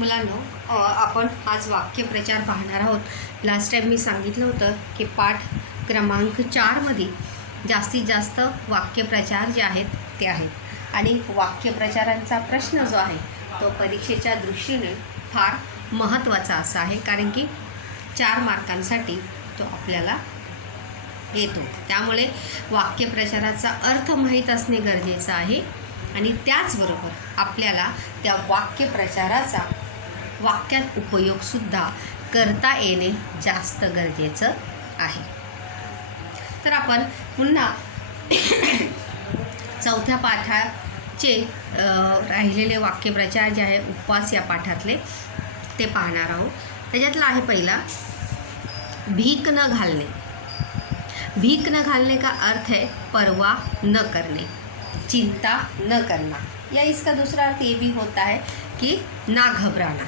मुलांनो, आपण आज वाक्यप्रचार पाहणार आहोत. लास्ट टाईम मी सांगितलं होतं की पाठ क्रमांक 4मध्ये जास्तीत जास्त वाक्यप्रचार जे आहेत ते आहेत आणि वाक्यप्रचारांचा प्रश्न जो आहे तो परीक्षेच्या दृष्टीने फार महत्त्वाचा असा आहे, कारण की 4 मार्कांसाठी तो आपल्याला येतो. त्यामुळे वाक्यप्रचाराचा अर्थ माहीत असणे गरजेचं आहे आणि त्याचबरोबर आपल्याला त्या वाक्यप्रचाराचा वाक्यात उपयोगसुद्धा करता येणे जास्त गरजेचं आहे. तर आपण पुन्हा 4थ्या पाठाचे राहिलेले वाक्यप्रचार जे आहे उपवास या पाठातले ते पाहणार आहोत. त्याच्यातला आहे पहिला, भीक न घालणे. भीक न घालने का अर्थ है परवाह न करने, चिंता न करना, या इसका दूसरा अर्थ ये भी होता है कि ना घबराना,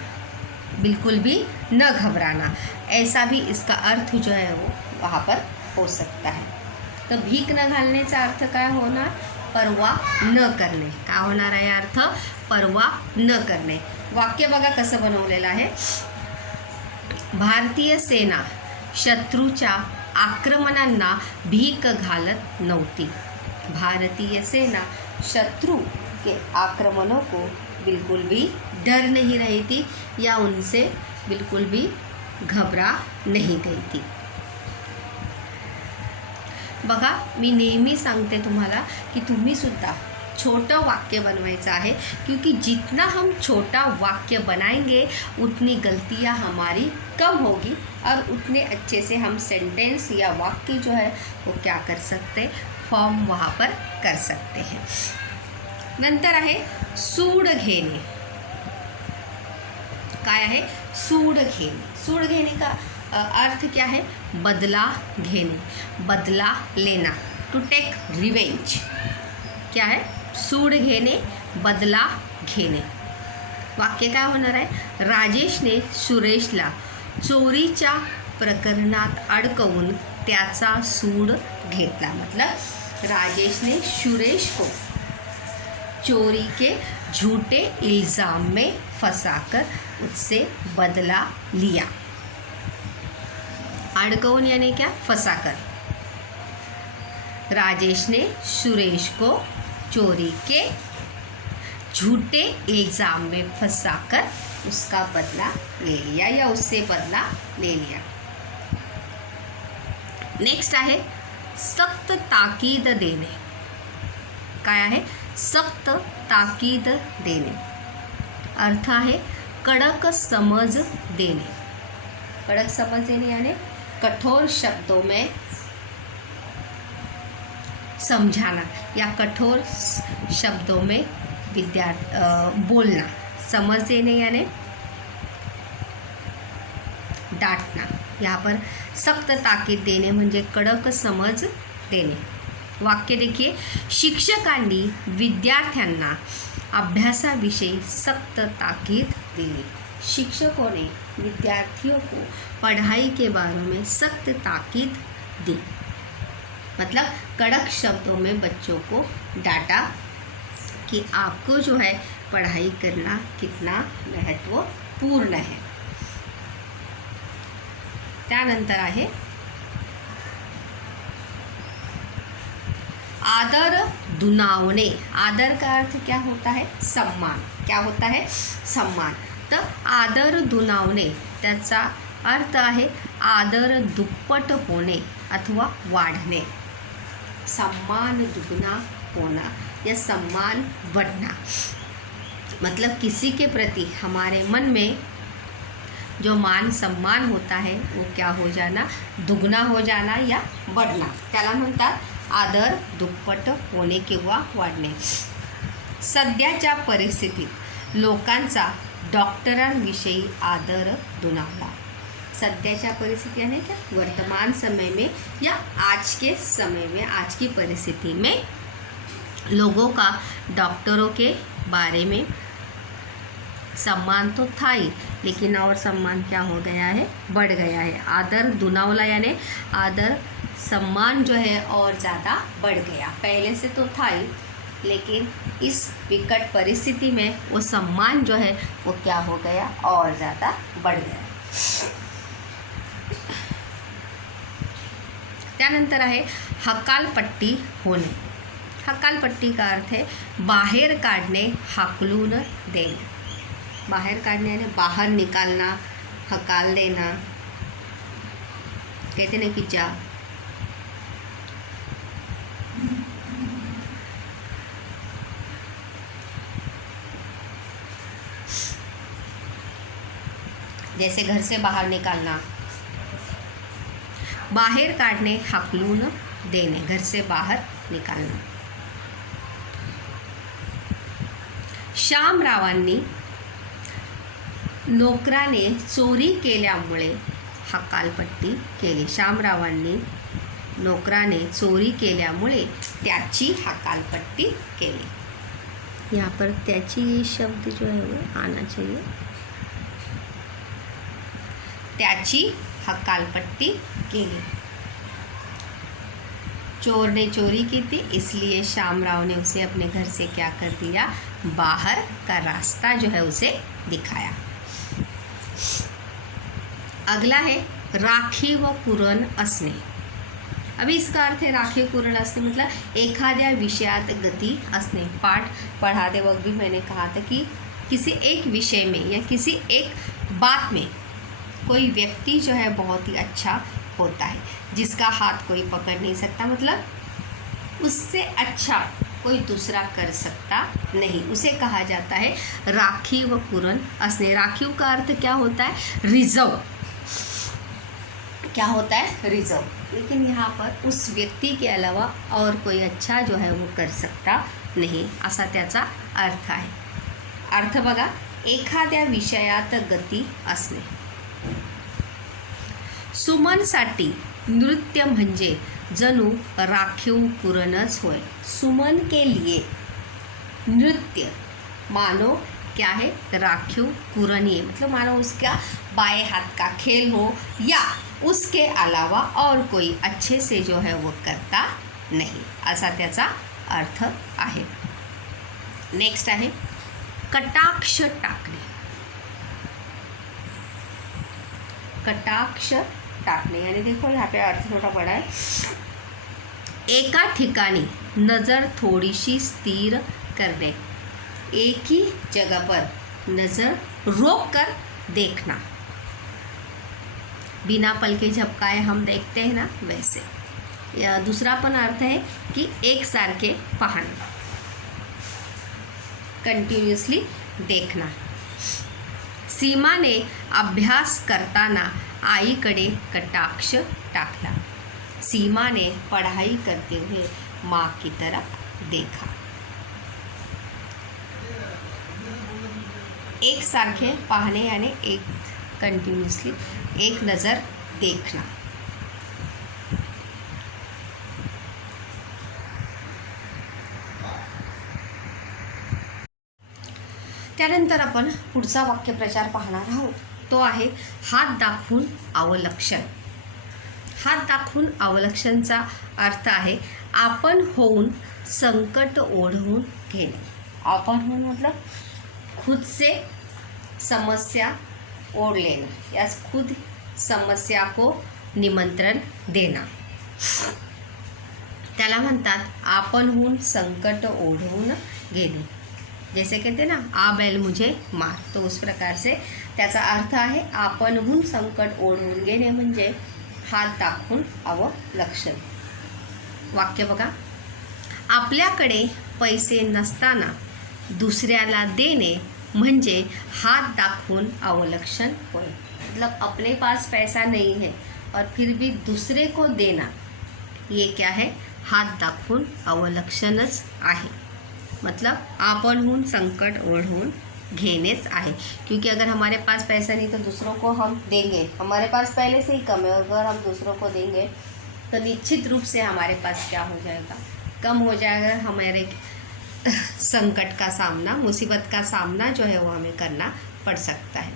बिल्कुल भी न घबराना. ऐसा भी इसका अर्थ जो है वो वहाँ पर हो सकता है. तो भीक न घालनेचा अर्थ काय होणार? परवाह न करणे. काय होणार आहे अर्थ? परवाह न करणे. वाक्य बघा कसं बनवलेलं आहे. भारतीय सेना शत्रूच्या आक्रमणांना भीक घालत नव्हती. भारतीय सेना शत्रु के आक्रमणों को बिल्कुल भी डर नहीं रही थी या उनसे बिल्कुल भी घबरा नहीं गई थी. बघा, मी नेहमी सांगते तुम्हाला की तुम्हीसुद्धा छोटं वाक्य बनवायचं आहे, क्योंकि जितना हम छोटा वाक्य बनाएंगे उतनी गलतियां हमारी कम होगी और उतने अच्छे से हम सेंटेंस या वाक्य जो है वो क्या कर सकते, फॉर्म वहाँ पर कर सकते हैं. नंतर आहे सूड घेणे. काय आहे? सूड घेणे. सूड घेणे का अर्थ क्या है? बदला घेणे, बदला लेना, टू टेक रिवेंज. क्या है? सूड घेणे, बदला घेणे. वाक्य काय होणार आहे? राजेशने सुरेशला चोरीच्या प्रकरणात अडकवून त्याचा सूड घेतला. मतलब राजेश ने सुरेश को चोरी के झूठे इल्ज़ाम में फंसाकर उससे बदला लिया. अडकवून यानी क्या? फंसाकर. राजेश ने सुरेश को चोरी के झूठे इल्ज़ाम में फंसाकर उसका बदला ले लिया या उससे बदला ले लिया. नेक्स्ट आहे सख्त ताकीद देणे. काय आहे? सख्त ताकीद देणे. अर्थ आहे कडक समज देणे. कडक समज देणे यानी कठोर शब्दों में समझाना या कठोर शब्दों में बोलना. समझ देने यानी डांटना. यहाँ पर सख्त ताकीद देणे म्हणजे कडक समज देणे. वाक्य देखिए, शिक्षकांनी विद्यार्थ्यांना अभ्यासाविषयी सख्त ताकीद दिली. शिक्षकों ने विद्यार्थियों को पढ़ाई के बारे में सख्त ताकीद दी. मतलब कड़क शब्दों में बच्चों को डांटा कि आपको जो है पढ़ाई करना कितना महत्वपूर्ण है. त्यानंतर आहे आदर दुनावणे. आदर का अर्थ क्या होता है? सम्मान. क्या होता है? सम्मान. तर आदर दुनावणे त्याचा अर्थ आहे आदर दुप्पट होणे अथवा वाढणे. सम्मान दुगना होना या सम्मान बढ़ना. मतलब किसी के प्रति हमारे मन में जो मान सम्मान होता है वो क्या हो जाना? दुगना हो जाना या बढ़ना. त्याला म्हणतात आदर दुप्पट होणे किंवा वाढणे. सध्याच्या परिस्थितीत लोकांचा डॉक्टरांविषयी आदर दुणावला. सध्याच्या परिस्थिति यानी क्या? वर्तमान समय में या आज के समय में, आज की परिस्थिति में लोगों का डॉक्टरों के बारे में सम्मान तो था ही, लेकिन और सम्मान क्या हो गया है? बढ़ गया है. आदर दुनावला यानी आदर सम्मान जो है और ज़्यादा बढ़ गया. पहले से तो था ही, लेकिन इस विकट परिस्थिति में वो सम्मान जो है वो क्या हो गया, और ज़्यादा बढ़ गया। त्यानंतर आहे हकालपट्टी होणे. हकालपट्टी का अर्थ है बाहेर काढणे, हाकलून देणे. बाहेर काढणे यानी बाहर निकालना, हकाल देना. कहते ना कि जा. जैसे घर से बाहर निकालना, बाहेर काढणे, हाकलून देणे, घर से बाहर निकालना. शामरावांनी नोकराने चोरी केल्यामुळे हकालपट्टी केली. शामरावांनी नोकराने चोरी केल्यामुळे त्याची हकालपट्टी केली. यहाँ पर त्याची शब्द जो है वो आना चाहिए. त्याची हकालपट्टी केली. चोर ने चोरी की थी, इसलिए शामराव ने उसे अपने घर से क्या कर दिया, बाहर का रास्ता जो है उसे दिखाया. अगला है राखीव कुरण असणे. अभी इसका अर्थ है राखीव कुरण असणे मतलब एखाद्या विषयात गति असणे. पाठ पढ़ाते वक्त भी मैंने कहा था कि किसी एक विषय में या किसी एक बात में कोई व्यक्ति जो है बहुत ही अच्छा होता है, जिसका हाथ कोई पकड़ नहीं सकता, मतलब उससे अच्छा कोई दूसरा कर सकता नहीं, उसे कहा जाता है राखीव कुरण असणे. राखीव का अर्थ क्या होता है, रिजर्व. क्या होता है, रिजर्व. लेकिन यहाँ पर उस व्यक्ति के अलावा और कोई अच्छा जो है वो कर सकता नहीं, असा त्याचा अर्थ आहे. अर्थ बघा, एखाद्या विषयात गती असणे. सुमनसाठी नृत्य म्हणजे जणू राखीव कुरणच होय. सुमन के लिए नृत्य मानो क्या है, राखीव कुरण ही है. मतलब मानो उसका बाएं हाथ का खेल हो या उसके अलावा और कोई अच्छे से जो है वो करता नहीं, असा त्याचा अर्थ आहे. नेक्स्ट आहे कटाक्ष टाकणे. कटाक्ष टाकणे यानी देखो यहाँ पे अर्थ थोड़ा बड़ा है. एका ठिकाणी नज़र थोड़ी स्थिर करने. एक ही जगह पर नज़र रोक कर देखना. बिना पलके झपकाए हम देखते हैं ना, वैसे. या दूसरा पण अर्थ है कि एक सारखे पाहणे, कंटिन्युअसली देखना. सीमाने अभ्यास करताना आईकडे कटाक्ष टाकला. सीमा ने पढ़ाई करते हुए माँ की तरफ देखा. एक सारखे पाहणे यानी एक कंटिन्युअसली एक नज़र देखना. त्यानंतर आपण पुढचा वाक्यप्रचार पाहणार आहोत. तो आहे हात दाखवून अवलक्षण. हात दाखवून अवलक्षणचा अर्थ आहे आपण होऊन संकट ओढवून घेणे. आपण होऊन मतलब खुद से समस्या ओढ़ लेना या खुद समस्या को निमंत्रण देना, त्याला म्हणतात आपणहून संकट ओढवून घेणे. जैसे कहते ना आ बैल मुझे मार, तो उस प्रकार से त्याचा अर्थ आहे आपणहून संकट ओढवून घेणे म्हणजे हात दाखवून अवलक्षण. वाक्य बघा, आपल्याकडे पैसे नसताना दुसऱ्याला देणे म्हणजे हाथ दाखवून अवलक्षण होय. मतलब अपने पास पैसा नहीं है और फिर भी दूसरे को देना, ये क्या है, हाथ दाखवून अवलक्षणच आहे. मतलब आपणहून संकट ओढवून घेनेच आहे. क्योंकि अगर हमारे पास पैसा नहीं तो दूसरों को हम देंगे, हमारे पास पहले से ही कम है, और अगर हम दूसरों को देंगे तो निश्चित रूप से हमारे पास क्या हो जाएगा, कम हो जाएगा. हमारे संकट का सामना, मुसीबत का सामना जो है वो हमें करना पड़ सकता है.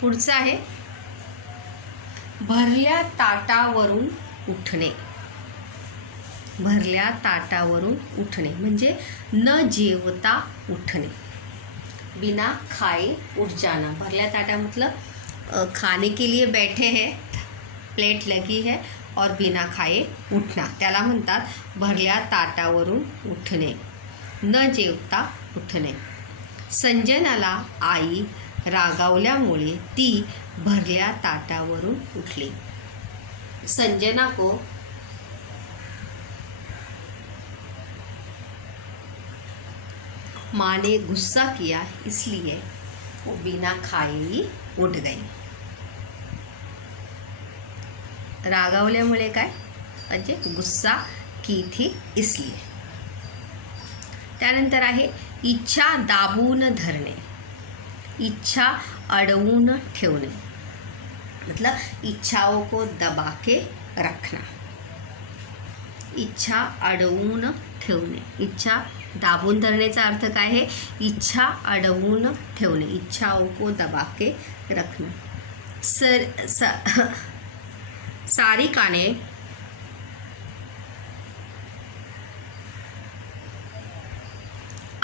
पुढचा आहे भरल्या ताटावरून उठणे. भरल्या ताटावरून उठणे म्हणजे न जेवता उठणे. बिना खाए उठ जाना. भरल्या ताटा मतलब खाने के लिए बैठे हैं, प्लेट लगी है और बिना खाए उठना, त्याला म्हणतात भरल्या ताटावरून उठणे, न जेवता उठणे. संजनाला आई रागावल्यामुळे ती भरल्या ताटावरून उठली. संजना को माँ ने गुस्सा किया इसलिए वो बिना खाए ही उठ गई. रागावल्यामुळे काय म्हणजे गुस्सा की थी इसलिए. त्यानंतर आहे इच्छा दाबून धरणे, इच्छा अडवून ठेवणे, मतलब इच्छाओं को दबा के रखना. इच्छा अडवून ठेवणे, इच्छा दाबून धरण्याचा अर्थ काय आहे, इच्छा अडवून ठेवणे, इच्छाओं को दबा के रखना. सारिका ने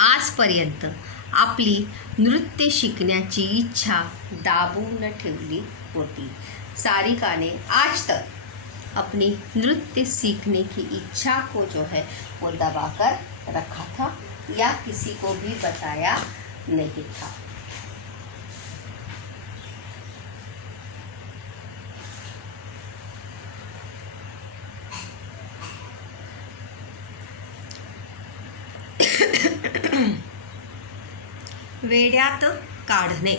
आजपर्यंत आपली नृत्य शिकण्याची इच्छा दाबून ठेवली होती. सारिका ने आज तक अपनी नृत्य सीखने की इच्छा को जो है वो दबाकर रखा था या किसी को भी बताया नहीं था. वेड्यात काढणे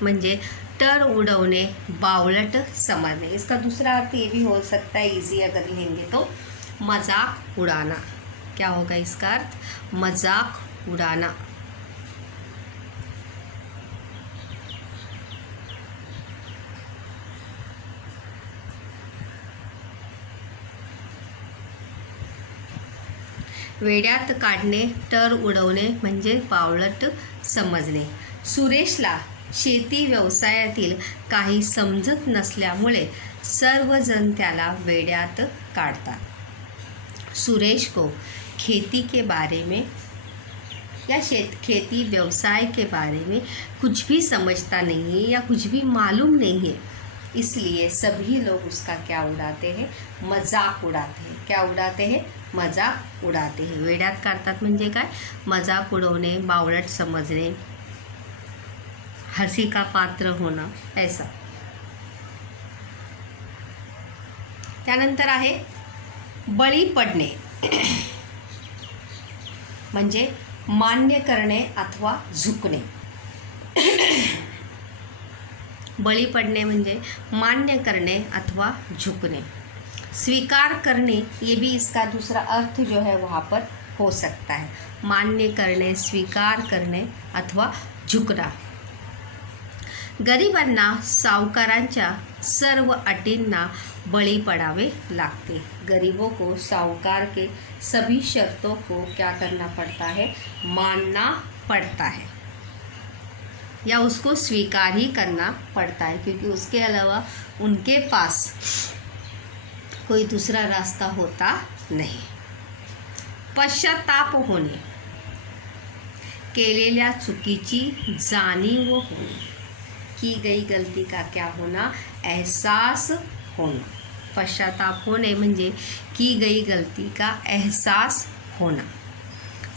म्हणजे टर उड़वने, बावलट समझने. इसका दूसरा अर्थ ये भी हो सकता है, इजी अगर लेंगे तो मजाक उड़ाना. क्या होगा इसका अर्थ, मजाक उड़ाना. वेड्यात काढणे, टर उडवणे म्हणजे बावळट समजणे. सुरेशला शेती व्यवसायातील काही समजत नसल्यामुळे सर्वजण त्याला वेड्यात काढतात. सुरेश को खेती के बारे में या खेती व्यवसाय के बारे में कुछ भी समझता नहीं है या कुछ भी मालूम नहीं है, इसलिए सभी लोग उसका क्या उड़ाते हैं, मजाक उड़ाते हैं. क्या उड़ाते हैं, मजाक उड़ाते हैं. वेड्यात काढतात म्हणजे काय, मजाक उडवणे, बावळट समजणे, हंसी का पात्र होना, ऐसा. त्यानंतर आहे बळी पडणे म्हणजे मान्य करणे अथवा झुकणे. बळी पडणे म्हणजे मान्य करने अथवा झुकने. स्वीकार करने, ये भी इसका दूसरा अर्थ जो है वहाँ पर हो सकता है. मान्य करणे, स्वीकार करणे अथवा झुकना. गरिबांना सावकारांच्या सर्व अटींना बळी पडावे लागते. गरीबों को साहूकार के सभी शर्तों को क्या करना पड़ता है, मानना पड़ता है या उसको स्वीकार ही करना पड़ता है, क्योंकि उसके अलावा उनके पास कोई दूसरा रास्ता होता नहीं. पश्चाताप होणे, केलेल्या चुकीची जाणीव होणे, की गई गलती का क्या होना, एहसास होना. पश्चाताप होणे म्हणजे की गई गलती का एहसास होना.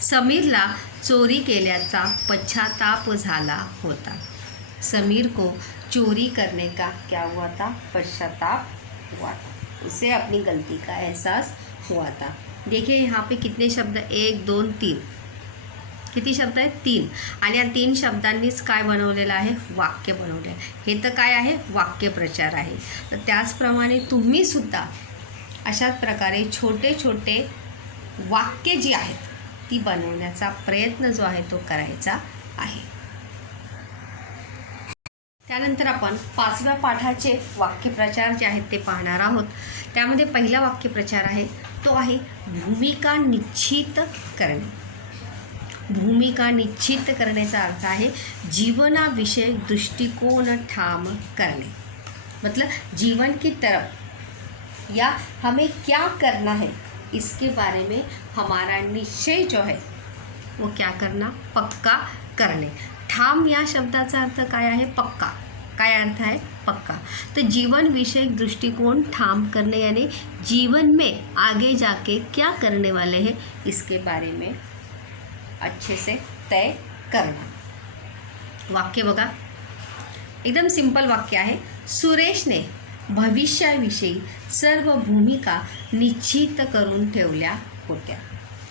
समीरला चोरी केल्याचा पश्चाताप झाला होता. समीर को चोरी करने का क्या हुआ था, पश्चाताप हुआ था. उसे अपनी गलती का एहसास हुआ था. देखिए यहाँ पे कितने शब्द, 1 2 3, किती शब्द आहेत, 3. आणि या 3 शब्दांनीच काय बनवलेलं आहे, वाक्य बनवले आहे. हे तर काय आहे, वाक्यप्रचार आहे. तर त्याचप्रमाणे तुम्हीसुद्धा अशाच प्रकारे छोटे छोटे वाक्य जी आहेत ती बनवण्याचा प्रयत्न जो आहे तो करायचा आहे. त्यानंतर आपण 5व्या पाठाचे वाक्यप्रचार जे आहेत ते पाहणार आहोत. त्यामध्ये पहिला वाक्यप्रचार आहे तो आहे भूमिका निश्चित करणे. भूमिका निश्चित करण्याचा अर्थ आहे जीवनाविषयी दृष्टिकोन ठाम करणे. मतलब जीवन की तरफ या हमें क्या करना है इसके बारे में हमारा निश्चय जो है वो क्या करना, पक्का करणे. ठाम या शब्दाचा अर्थ काय आहे, पक्का. काय अर्थ आहे, पक्का. तो जीवन विषयक दृष्टिकोन ठाम करने यानी जीवन में आगे जाके क्या करने वाले हैं इसके बारे में अच्छे से तय करना. वाक्य बघा, एकदम सिंपल वाक्य आहे. सुरेशने भविष्याविषयी सर्व भूमिका निश्चित करून ठेवल्या होत्या.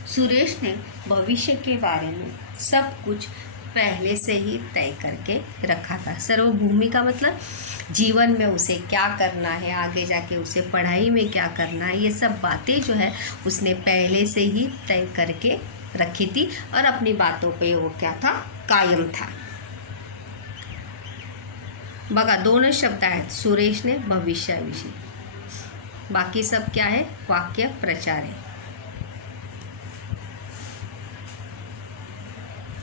सुरेशने भविष्य के बारे में सब कुछ पहले से ही तय करके रखा था. सर्व भूमिका मतलब जीवन में उसे क्या करना है, आगे जाके उसे पढ़ाई में क्या करना है, ये सब बातें जो है उसने पहले से ही तय करके रखी थी और अपनी बातों पे वो क्या था, कायम था. बघा, दोनच शब्द आहेत, सुरेशने भविष्याविषयी. बाकी सब क्या है, वाक्य प्रचार आहे.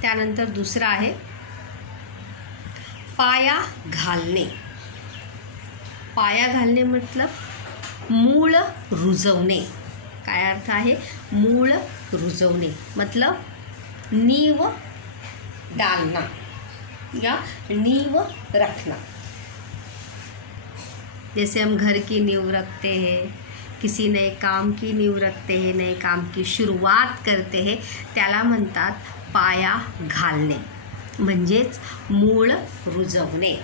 त्यानंतर दुसरा आहे पाया घालणे. पाया घालणे मतलब मूळ रुजवणे. काय अर्थ आहे, मूळ रुजवणे मतलब नींव डालना या नींव रखना. जैसे हम घर की नींव रखते हैं, किसी नए काम की नींव रखते हैं, नए काम की शुरुआत करते हैं, त्याला म्हणतात पाया घालणे, म्हणजेच मूळ रुजवणे.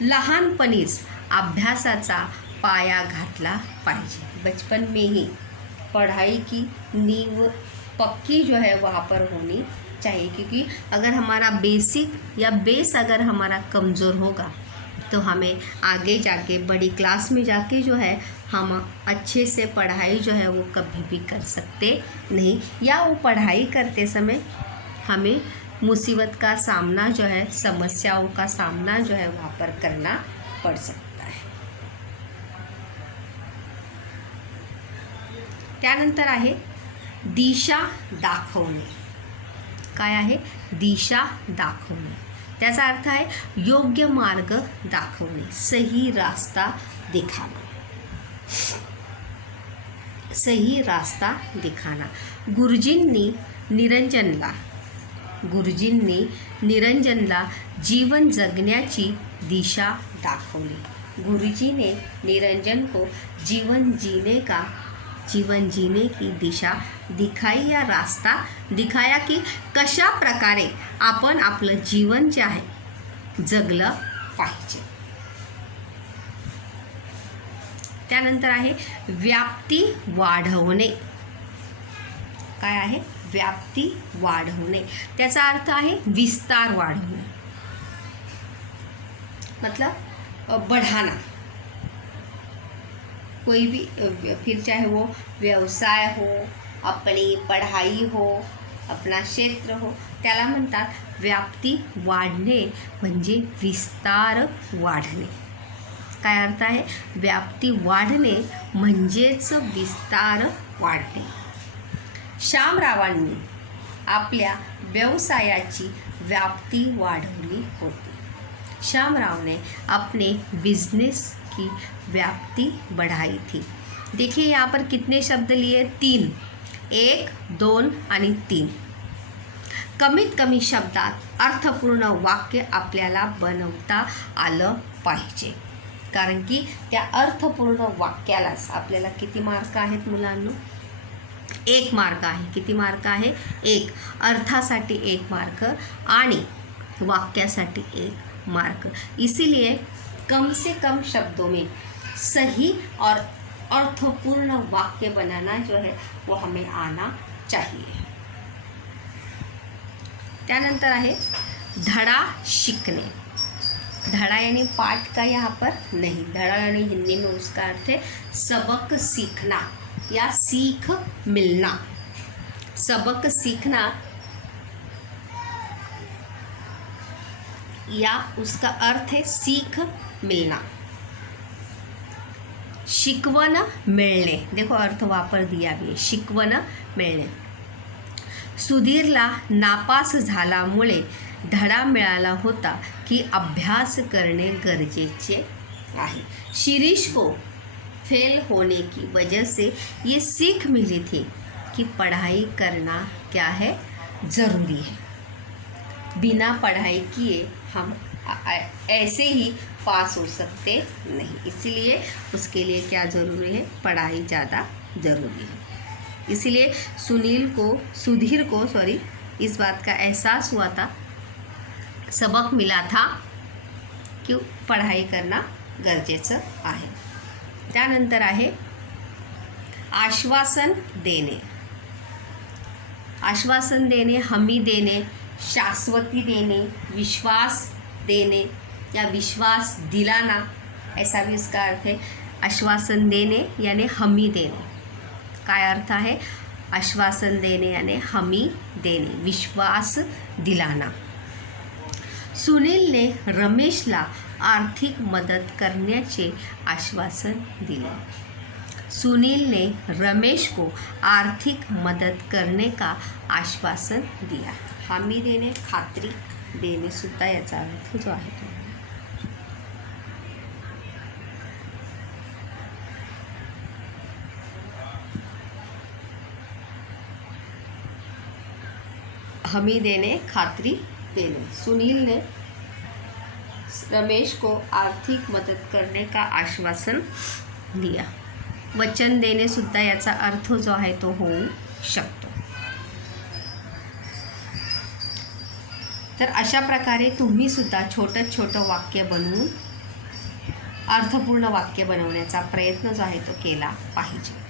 लहानपणीच अभ्यासाचा पाया घातला पाहिजे. बचपन में ही पढ़ाई की नींव पक्की जो है वहाँ पर होनी चाहिए, क्योंकि अगर हमारा बेसिक या बेस अगर हमारा कमज़ोर होगा तो हमें आगे जाके बड़ी क्लास में जाके जो है हम अच्छे से पढ़ाई जो है वो कभी भी कर सकते नहीं, या वो पढ़ाई करते समय हमें मुसीबत का सामना जो है, समस्याओं का सामना जो है वहाँ पर करना पड़ सकता है. त्यानंतर आहे दिशा दाखवणे. काय आहे, दिशा दाखवणे. त्याचा अर्थ आहे योग्य मार्ग दाखवणे, सही रास्ता दिखाना. सही रास्ता दिखाना. गुरुजींनी निरंजनला जीवन जगण्याची दिशा दाखवली. गुरुजी ने निरंजन को जीवन जीने की दिशा दिखाई या रास्ता दिखाया की कशा प्रकारे आपण आपलं जीवन जे आहे जगलं पाहिजे. त्यानंतर आहे व्याप्ती वाढवणे. काय आहे, व्याप्ती वाढवणे. त्याचा अर्थ आहे विस्तार वाढवणे, मतलब बढ़ाना. कोई भी, फिर चाहे वो व्यवसाय हो, अपनी पढ़ाई हो, अपना क्षेत्र हो, त्याला म्हणतात व्याप्ती वाढणे, म्हणजे विस्तार वाढणे. काय अर्थ आहे, व्याप्ती वाढणे म्हणजेच विस्तार वाढणे. शामरावांनी आपल्या व्यवसायाची व्याप्ती वाढवली होती. शामराव ने अपने बिजनेस की व्याप्ती बढ़ाई थी. देखिए यहाँ पर कितने शब्द लिए, 3, 1, 2 आणि 3. कमीत कमी शब्दात अर्थपूर्ण वाक्य आपल्याला बनवता आलं पाहिजे, कारण की त्या अर्थपूर्ण वाक्यालाच आपल्याला किती मार्क आहेत मुलांनो, 1 मार्क आहे. किती मार्क आहे, 1. अर्थासाठी 1 मार्क आणि वाक्यासाठी 1 मार्क. इसीलिए कम से कम शब्दों में सही और अर्थपूर्ण वाक्य बनाना जो है वो हमें आना चाहिए. त्यानंतर आहे धडा शिकणे. धड़ा यानी पाठ का यहाँ पर नहीं, धड़ा यानी हिंदी में उसका अर्थ है सबक सीखना या सीख मिलना. सबक सीखना या उसका अर्थ है सीख मिलना. शिकवण मिळणे, देखो अर्थ वापर दिया भी है, शिकवण मिळणे. सुधीरला नापास झाल्यामुळे धडा मिळाला होता की अभ्यास करणे गरजेचे आहे. शिरीष को फेल होने की वजह से ये सीख मिली थी कि पढ़ाई करना क्या है, ज़रूरी है। बिना पढ़ाई किए हम ऐसे ही पास हो सकते नहीं, इसलिए उसके लिए क्या ज़रूरी है, पढ़ाई ज़्यादा ज़रूरी है। इसलिए सुधीर को इस बात का एहसास हुआ था, सबक मिला था की पढ़ाई करणं गरजेचं आहे। त्यानंतर आहे आश्वासन देणे। आश्वासन देणे, हमी देणे, शाश्वती देणे, विश्वास देणे या विश्वास दिलाना, ऐसा भी इसका अर्थ है। आश्वासन देणे यानी हमी देणे। काय अर्थ आहे? आश्वासन देणे यानी हमी देणे, विश्वास दिलाना। सुनीलने रमेशला आर्थिक मदत करण्याचे आश्वासन दिले। सुनील ने रमेश को आर्थिक मदद करने का आश्वासन दिया। हमी देणे, खात्री देणे सुद्धा याचा अर्थ जो आहे तो। हमी देने, खात्री देने। सुनील ने रमेश को आर्थिक मदद करने का आश्वासन दिया। वचन देणे सुद्धा याचा अर्थ जो आहे तो होऊ शकतो। तर अशा प्रकारे तुम्ही सुद्धा छोटं वाक्य बनवून अर्थपूर्ण वाक्य बनवण्याचा प्रयत्न जो आहे तो केला पाहिजे।